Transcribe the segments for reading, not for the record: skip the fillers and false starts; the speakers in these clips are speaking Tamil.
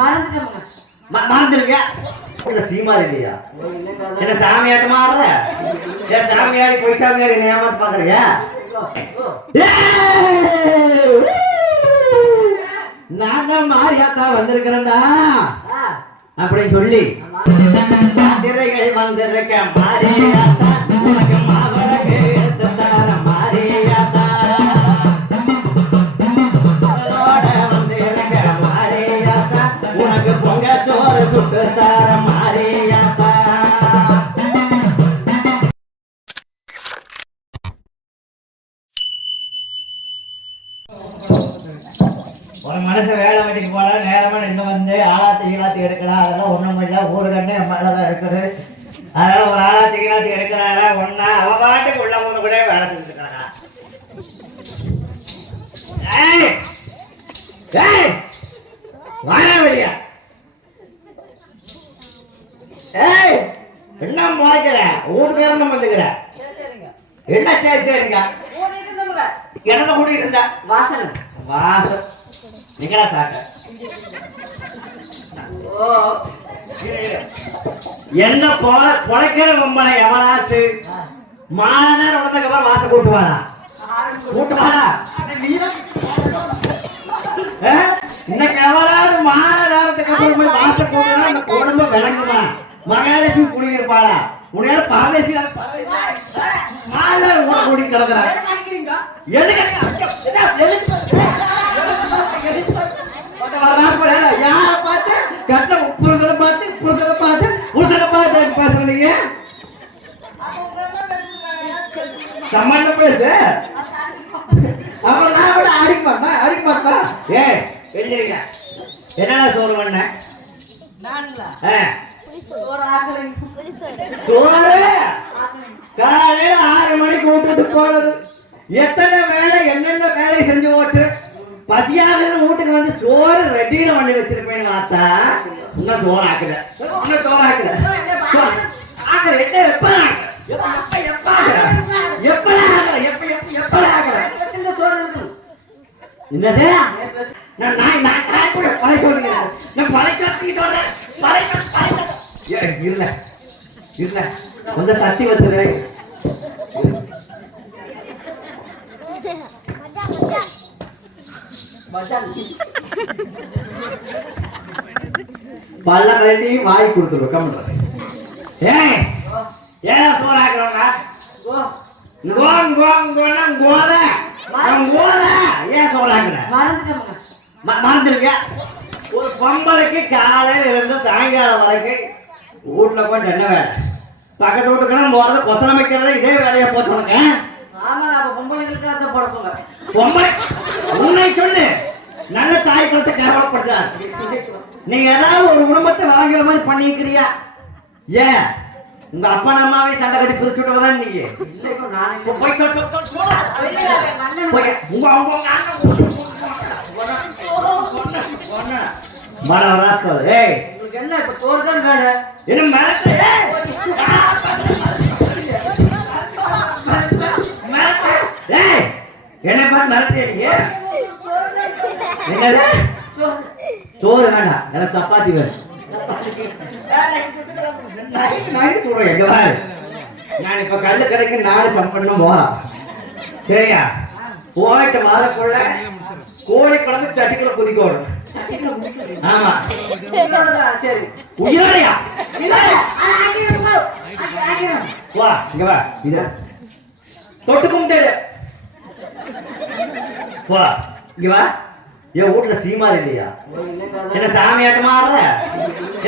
மறந்துருக்க சீமாரி இல்லையா? என்ன சாமியாட்டமா ஆடுற? ஏன் சாமியாடி பொய் சாமியாடி என்ன ஏமாத்து பாக்குறியா? நான் தான் மாரியாத்தா வந்திருக்கிறேன்டா அப்படின்னு சொல்லி திரைகள் வந்திருக்க மாரியாத்தா உனக்கு மாவழக்கு எடுத்து தர மாரியாத்தா வந்திருக்க மாரியாத்தா உனக்கு பொங்க சோறு சுட்டு தர மாரியாத்தா. ஒரு மனுஷன் வேலை வீட்டுக்கு போனா நேரமா நின்று வந்து ஆளாத்தி எடுக்கலாம். அதெல்லாம் ஒண்ணும் இல்லை, ஊரு கண்ணு மேலதான் இருக்குது. அதனால ஒரு ஆளாத்தி எடுக்கிறாரா ஒன்னா அவன் பாட்டுக்கு உள்ள மூணு கூட வேலை செஞ்சுருக்காங்க. வாழ வெளியா என்ன முளைக்கிற வீட்டுக்காரன் வந்துக்கிற என்ன சரிங்க இடத்த கூட்டிட்டு இருந்த வாசல் வாசல் நிக்கடா சாக்க என்ன பொழைக்கிற பொம்பளை எவனாச்சு மாலை நேரம் உடனே வாச கூட்டுவானா இன்னைக்கு எவனாவது மாலை நேரத்துக்கு அப்புறம் போய் வாச கூட்டுனா இந்த குடும்பம் விளங்குமா? மகாலட்சுமி குடியிருப்பாளா? உன்னையோட பரதேசி மாலை கூடி கிடக்குறாங்க. யார பார்த்து கட்ட புருஷனை பார்த்து பேசுறீங்க? சம்மந்த பேசு. அப்புறம் நான் விட அடிக்க மாட்டேன். ஏ எழுந்திருங்க. என்னடா சோறு பண்ண? சோறு காலையில 6 மணிக்கு விட்டுட்டு போனது. எத்தனை வேலை என்னென்ன வேலை செஞ்சு போட்டு பசியாக வீட்டுக்கு வந்து சோறு ரெடியில பண்ணி வச்சிருப்பேன்னு பார்த்தா இன்னும் சோறு ஆக்குற என்னது? இல்ல கொஞ்சம் தட்டி வச்சுரு. பல்ல கழட்டி வாய் கொடுத்துருவோம். கம்மி ஏன் சோறாக்குறவங்க ஏன் சோறாக்குற? மறந்துருக்க. ஒரு பொம்பளைக்கு காலையில இருந்து சாயங்காலம் வரைக்கும் வீட்டுல போய் என்ன வேலை? பக்கத்து வீட்டுக்கு போறது கொசனம் வைக்கிறத இதே வேலையை போட்டுருங்க. பொம்பளை உன்னை சொல்லு. நல்ல தாய் குலத்தை கேவலப்படுத்தார். நீங்க ஏதாவது ஒரு குடும்பத்தை வழங்குற மாதிரி பண்ணிக்கிறியா? ஏன் உங்க அப்பா அம்மாவே சண்டை கட்டி பிரிச்சு விட்டவதான் நீங்க? என்ன இப்ப தோர்தான் காடு என்ன என்ன பார்த்து மிரட்டீங்க? என்னது சோறு வேண்டாம், எனக்கு சப்பாத்தி வேணும். சொல்றேன் எங்க பாரு, நான் இப்ப கல்லு கடைக்கு நாடு சம்பளம் போறான். சரியா? போயிட்டு வரக்குள்ள கோழி குழம்பு சட்டிக்குள்ள குதிக்கணும். ஆமா சரி. உயிராடையா வா இங்க வா. இத தொட்டு கும்பிட்டு வா இங்க வா. என் வீட்டுல சீமாரி இல்லையா? என்ன சாமியாட்டமா ஆடுற?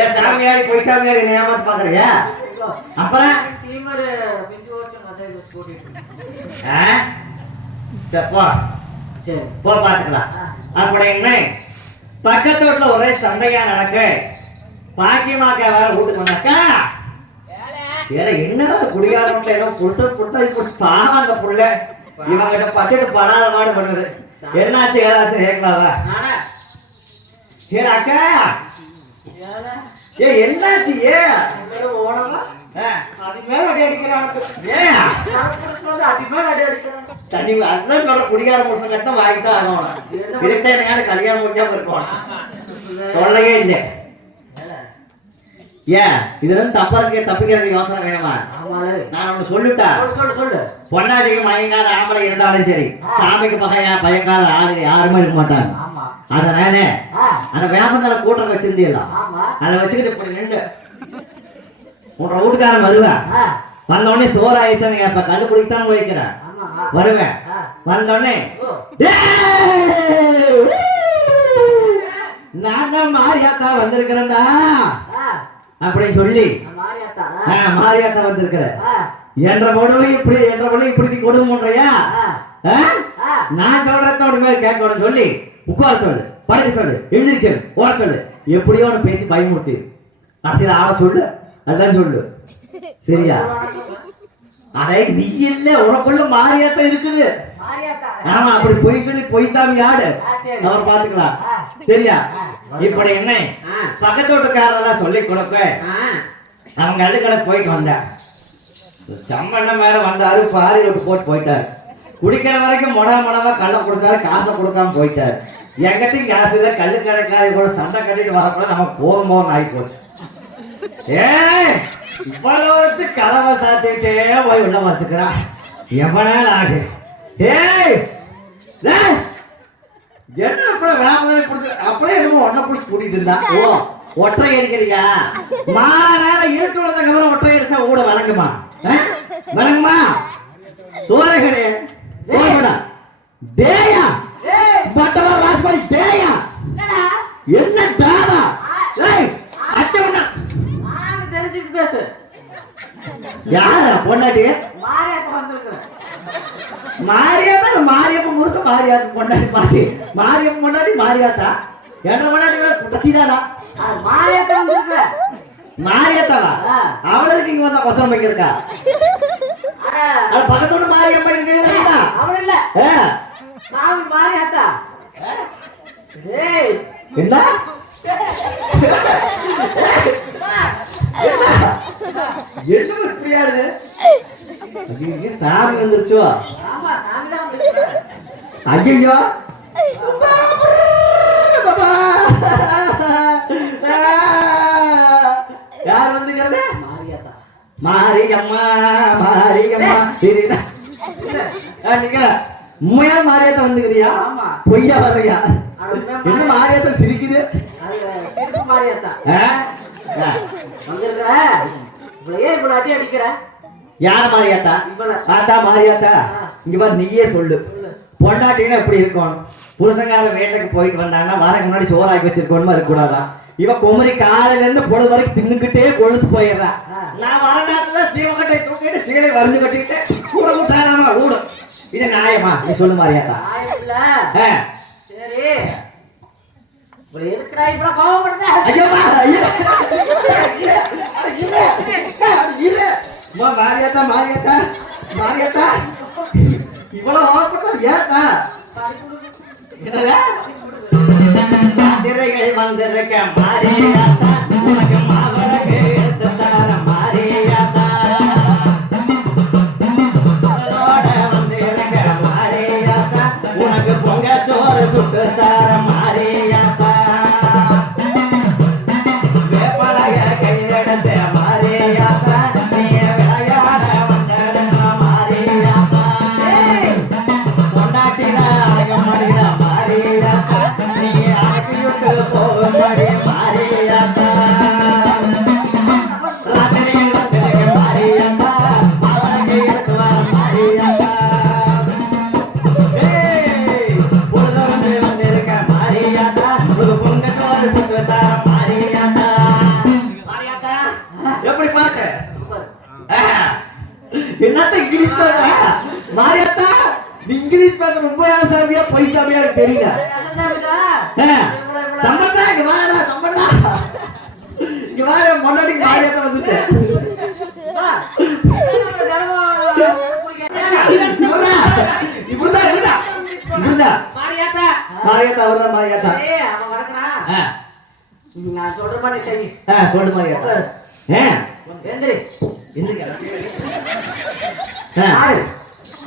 ஏன் சாமியாடி பொய் சாமியாடி என்ன ஏமாத்து பாக்குறியா? அப்புறம் போ பாத்துக்கலாம். அப்படின்னு பக்கத்து வீட்டுல ஒரே சண்டையா நடக்கு. பாக்கியமாக்கா வேற வீட்டுக்கு வந்தாக்கா என்னடா குடியாரம்ல ஏதோ புட்டு பாவம் அந்த புள்ள இவங்கிட்ட பட்டுட்டு படாத மாடு பண்ணுது. என்னாச்சு ஏதாச்சும் கேட்கலாவா? அக்கா ஏ என்னாச்சு? தண்ணி அதான் குடிகார புருஷன் கட்ட வாங்கிட்டு ஆகணும். கல்யாணம் முடிக்காம இருக்கணும். தொல்லையே இல்லை. ஏன் இதுல இருந்து தப்பிக்கிறதுக்கு யோசனை வேணுமா? நான் ஒண்ணு சொல்லிட்டா பொன்னாடிக்கு மயங்காத ஆம்பளை இருந்தாலும் சரி, சாமிக்கு பயங்காத ஆளு யாருமே இருக்க மாட்டாங்க. அதனால அந்த வேப்பந்தலை கூட்டம் வச்சிருந்தீங்களா, அதை வச்சுக்கிட்டு இப்படி நின்று உங்க வீட்டுக்காரன் வருவேன். வந்த உடனே சோறு ஆயிடுச்சான்னு கேட்ப, கல்லு குடிக்கத்தான் போய்க்கிறேன். வருவேன். வந்த உடனே நான் தான் மாரியாத்தா வந்திருக்கிறேன்டா அப்படின்னு சொல்லி, மாரியாத்தா வந்திருக்கிற என்ற பொழுது இப்படி கொடுமையா நான் சொல்றதோட பேர் கேட்கணும் சொல்லி உட்கார சொல்லு, படுக்க சொல்லு, எழுந்திரி சொல்லு, ஓட சொல்லு, எப்படியோ ஒன்று பேசி பயமுறுத்தி கடைசியில் ஆட சொல்லு, அதான் சொல்லு. சரியா? அதை நீ இல்ல உனக்குள்ள மாரியாத்தா இருக்குது. ஆமா, அப்படி பொய் சொல்லி பொய் சாமி ஆடு, அவர் பாத்துக்கலாம். சரியா? இப்படி என்ன பக்கத்து வீட்டுக்காரெல்லாம் சொல்லி கொடுக்க அவங்க அள்ளுக்கடை போயிட்டு வந்தேன். சம்பளம் வேற வந்தாரு, பாரி விட்டு போட்டு போயிட்டாரு. குடிக்கிற வரைக்கும் மொடவா கள்ள கொடுத்தாரு, காசை கொடுக்காம போயிட்டாரு. எங்கிட்டையும் காசு இல்லை, கல்லு கடைக்காரி கூட சண்டை கட்டிட்டு வரப்போ நம்ம போகும்போது ஆகி போச்சு. இவ்வளவு கதவை சாத்திட்டே போய் உள்ள வரத்துக்கிறா எவனால ஆகு. என்ன அப்படியே என்னமோ ஒன்ன புடிச்சு கூட்டிட்டு இருந்தா. ஓ, ஒற்றை அடிக்கிறீங்க மாற நேரம் இருட்டு வந்ததுக்கு அப்புறம் ஒற்றை அடிச்சா ஊட வழங்குமா? வழங்குமா? சோரை கிடையாது தேயா பட்டவா ராஸ்பாடி தேயா என்ன தாவா அட்டவனா தெரிஞ்சுட்டு பேசு. யாரா பொண்டாட்டி? மாரியாத்தா வந்திருக்கிறேன். மாரியாத்தா மாரியப்ப முருச மாரியாத்தா பொண்டாட்டி பாட்டி மாரியப்ப பொண்டாட்டி மாரியாத்தா என்ற பொண்டாட்டி குட்டச்சிதானா? மாரியாத்தா வந்திருக்கிறேன். மாரியாத்தாவா? அவளுக்கு இங்க வந்தா கொசரம் வைக்கிறக்கா? பக்கத்தோட மாரியம்மா இருக்கா? அவள் இல்ல, சாமி மாரியாத்தா. என்ன சாமி வந்துருச்சோ? ஐயோ, யார் வந்துக்கிறது? மாரியம்மா மாரியம்மா. உண்மையான மாரியாத்தா வந்துக்கிறியா? பொய்யா வர்றியா? என்ன மாரியாத்தா சிரிக்குது? யார மாரியாத்தா? பார்த்தா மாரியாத்தா இங்க பாரு, நீயே சொல்லு. பொண்டாட்டினா எப்படி இருக்கணும்? புருஷங்கார வேட்டைக்கு போயிட்டு வந்தாங்கன்னா வரக்கு முன்னாடி சோறாக்கி வச்சிருக்கணுமா இருக்கக்கூடாதான்? இவ குமரி காலையில இருந்து பொழுது வரைக்கும் தின்னுக்கிட்டே கொழுத்து போயிடுறா. நான் வர நேரத்துல சீவக்கட்டை தூக்கிட்டு சீலை வரைஞ்சு கட்டிக்கிட்டு கூட விட்டாராமா ஊடும். இது நியாயமா? நீ சொல்லு மாரியாத்தா. சரி, மாரியாத்தா மாரியாத்தா மாரியாத்தா இவ்வளவு ஏத்தா திரைகள் வந்திருக்க மாரியாத்தா, உனக்கு மாவளக்கு எடுத்து தர மாரியாத்தா. வந்திருக்க மாரியாத்தா, உனக்கு பொங்க சோறு சுட்டு தர மாரியாத்தா. வேப்பலைய கையெடுத்த மாரியாத்தா, நீ விளையாட வந்த மாரியாத்தா. கொண்டாட்டின அழக மடித மாரியாத்தா, நீ அழகிட்டு போக மடி மாரியாத்தா. ராத்திரியில் வந்திருக்க மாரியாத்தா, அவனுக்கு எடுத்து வர மாரியாத்தா. வந்திருக்க மாரியாத்தா, ஒரு பொங்க சோறு சுட்டு தர மாரியாத்தா. மாரியாத்தா எப்படி பாட்டு? என்னத்த இங்கிலீஷ் பேச மாரியாத்தா? இங்கிலீஷ் பேச ரொம்ப சாமியா பொய் சாமியா தெரியல. சம்பந்தா இங்க வாடா, சம்பந்தா இங்க வாட. முன்னாடி மாரியாத்தா வந்துச்சு. இப்படிதான் இப்படிதான் இப்படிதான் மாரியாத்தா மாரியாத்தா அவர்தான் மாரியாத்தா. நான் சொல்ற மாதிரி செய். சொல்லு மாரியாத்தா. எந்திரி எந்திரிக்க.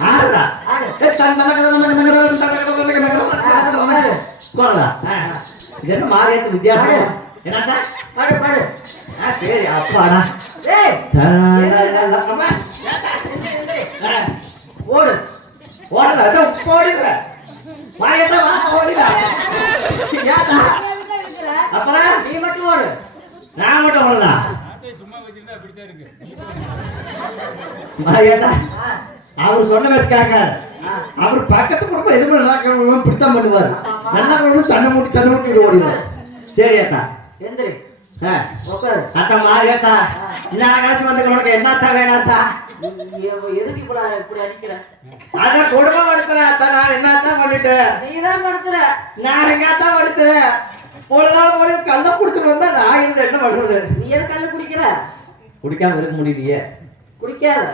ஆடுதா இது என்ன மாரியத்து வித்தியாசம் என்னடா பாடு பாடு. சரி அப்பாடா ஏய் அம்மா ஓடு ஓடுதா அதான் ஓடுற மாரியத்தா வா ஓடுடா ஏடா அப்புறம் நீ மட்டும் ஓடு. நான் மட்டும் ஓடுதா மாரியத்தா அவர் சொன்ன வச்சுக்காக அவர் பக்கத்து குடும்பம் எதுவும் நல்லா இருக்கணும் பிடித்தான் பண்ணுவார் நல்லா இருக்கணும் சண்டை மூட்டி ஓடிடுவார் சரி அத்தா எந்திரி உட்காரு அத்தா மாரியத்தா இன்னும் கழிச்சு வந்து உனக்கு என்னத்தா வேணாத்தா எதுக்கு இப்படி அடிக்கிற? அதான் குடும்பம் படுத்துறேன் அத்தா நான் என்னத்தான் பண்ணிட்டேன் நீதான் படுத்துற. நான் எங்கத்தான் படுத்துறேன் ஒரு நாள் போல கல்ல குடிச்சிட்டு வந்தா நான் இருந்து என்ன பண்றது நீ எது கல்லு குடிக்கிற? குடிக்காம இருக்க முடியலையே குடிக்காத.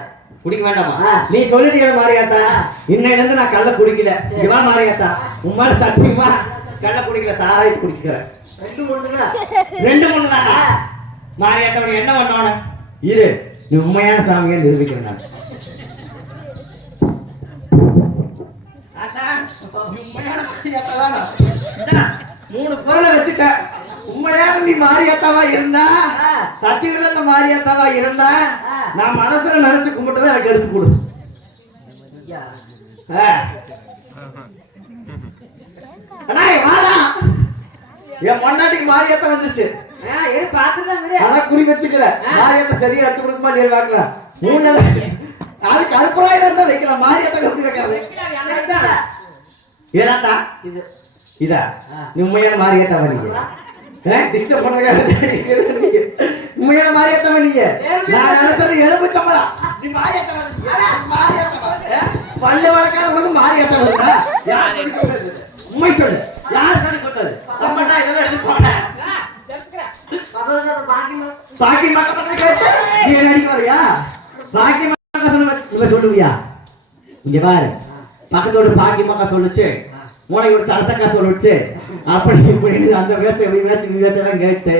குடிக்க வேண்டாமா நீ சொல்லிட்டீங்க மாரியாத்தா இன்னையில இருந்து நான் கள்ள குடிக்கல இவா மாரியாத்தா உம்மால சத்தியமா கள்ள குடிக்கல சாராய் குடிச்சுக்கிறேன் ரெண்டு மூணுதானா மாரியாத்தா உனக்கு என்ன பண்ணணும் இரு நீ உண்மையான சாமியை நிரூபிக்கிறேன் நான் மூணு பொருளை வச்சுட்ட உண்மையாக நீ மாரியாத்தாவா இருந்தா சத்தியங்கள இந்த மாரியாத்தாவா இருந்தா நான் மனசுல நினைச்சு கும்பிட்டதை எனக்கு எடுத்து கொடு என் பொண்டாட்டிக்கு மாரியாத்தா வந்துச்சு அதான் குறி வச்சுக்கிற மாரியாத்தா சரியா எடுத்து கொடுக்குமா நீ பாக்கல மூணு அது கருப்பாயிடம் தான் வைக்கலாம் மாரியாத்தா எப்படி வைக்காது ஏதாட்டா இதா நீ உண்மையான மாரியாத்தா நீங்க டிஸ்டர்ப் பண்ணுங்க உண்மையான மாரியாத்தா நீங்க நான் நினைச்சது எலும்புச்சம்பளா நீ பல்லு வழக்காத வந்து மாரியாத்தா வருதா உண்மை சொல்லு யார் சொல்லி கொடுத்தது அம்மாட்டா இதெல்லாம் எடுத்து போனேன் பாக்கி மக்கள் கேட்டு நீ அடிக்க வரியா பாக்கி மக்கள் சொல்லுவியா இங்க பாரு பக்கத்தோட பாக்கி மக்கள் சொல்லுச்சு உனக்கு ஒரு சரசக்கா சொல்லுச்சு அப்படி இப்படி அந்த வேச்செல்லாம் கேட்டு